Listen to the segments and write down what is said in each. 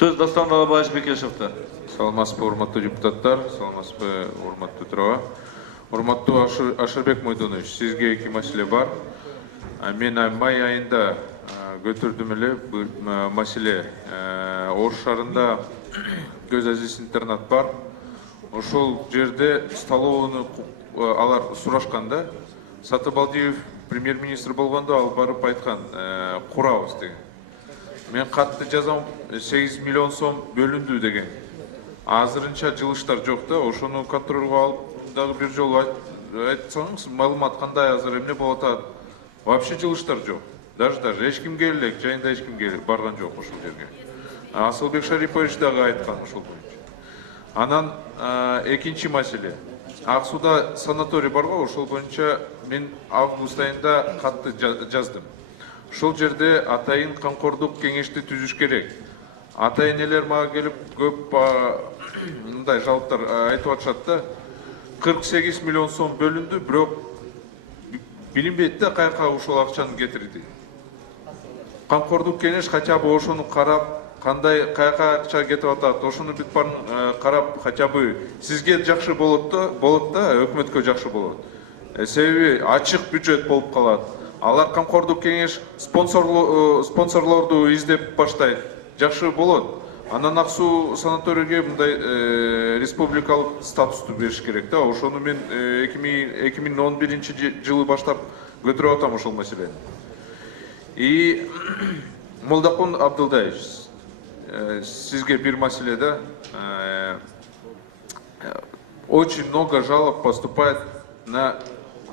Сөз Дастан Балабаевич Бекешевте. Саламатсызбы, урматтуу депутаттар, саламатсызбы, урматтуу Турова. Урматтуу Ашырбек Мойдонович, сизге эки маселе бар. Мен май айында көтөрдүм эле бул маселе. Ош шаарында Көз Азиз интернат бар. Ошол жерде столовыйны алар сурашканда, Сатыбалдиев премьер-министр болгондо ал барып айткан, курабыз деген. Мен катты жазам, 8 миллион сом бөлүндү деген. Азырынча жылыштар жок да, ошону контролго алып, дагы бир жолу айтсаңыз, маалымат кандай азыр эмне болуп атат? Вообще жылыштар жок. Даже эч кимге элек, жайында эч кимге барган жок ошол жерге. Асылбек Шарипович дагы айткан ошол боюнча. Анан экинчи маселе. Ак сууда санаторий барго, ошол боюнча мен август айында катты жаздым. Ошол жерде атайын камкордук кеңешти түзүш керек. Ата энелер мага келип көп мындай жалптар айтып атышат да. 48 миллион сом бөлүндү, бирок билинбейт да каяка ошол акчаны кетирди. Камкордук кеңеш хотя бы ошону карап, кандай каяка акча кетип атат, ошону бүт баарын карап, хотя бы сизге жакшы болот да, өкмөткө жакшы болот. Себеби ачык бюджет болуп калат. Алар камкордук кеңеш спонсорлорду издеп баштайт. Жакшы болот. Анан ак суу санаторийге мындай республикалык статусту бериш керек да. Ошону мен 2011 жылы баштап көтөрүп атам ошол маселени. И Молдокун Абдылдаевич, сизге бир маселе да. Очень много жалоб поступает на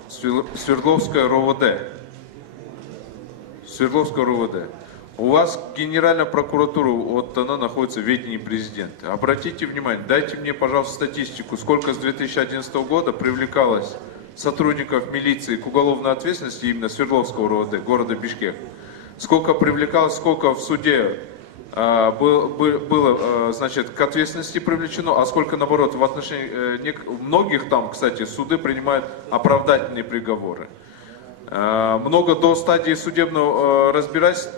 Свердловское РОВД. Свердловское РОВД. У вас Генеральная прокуратура она находится в ведении президента. Обратите внимание, дайте мне, пожалуйста, статистику, сколько с 2011 года привлекалось сотрудников милиции к уголовной ответственности именно Свердловского РОВД, города Бишкек. Сколько привлекалось, сколько в суде было, значит, к ответственности привлечено, а сколько, наоборот, в отношении многих там, кстати, суды принимают оправдательные приговоры. Много до стадии судебного разбирательства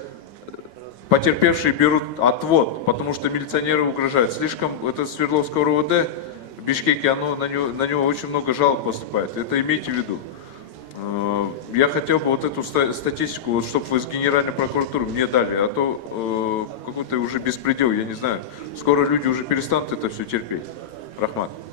потерпевшие берут отвод, потому что милиционеры угрожают. Слишком это Свердловское РОВД в Бишкеке, на него очень много жалоб поступает. Это имейте в виду. Я хотел бы вот эту статистику, чтобы вы с Генеральной прокуратуры мне дали, а то какой-то уже беспредел, я не знаю. Скоро люди уже перестанут это все терпеть. Рахмат.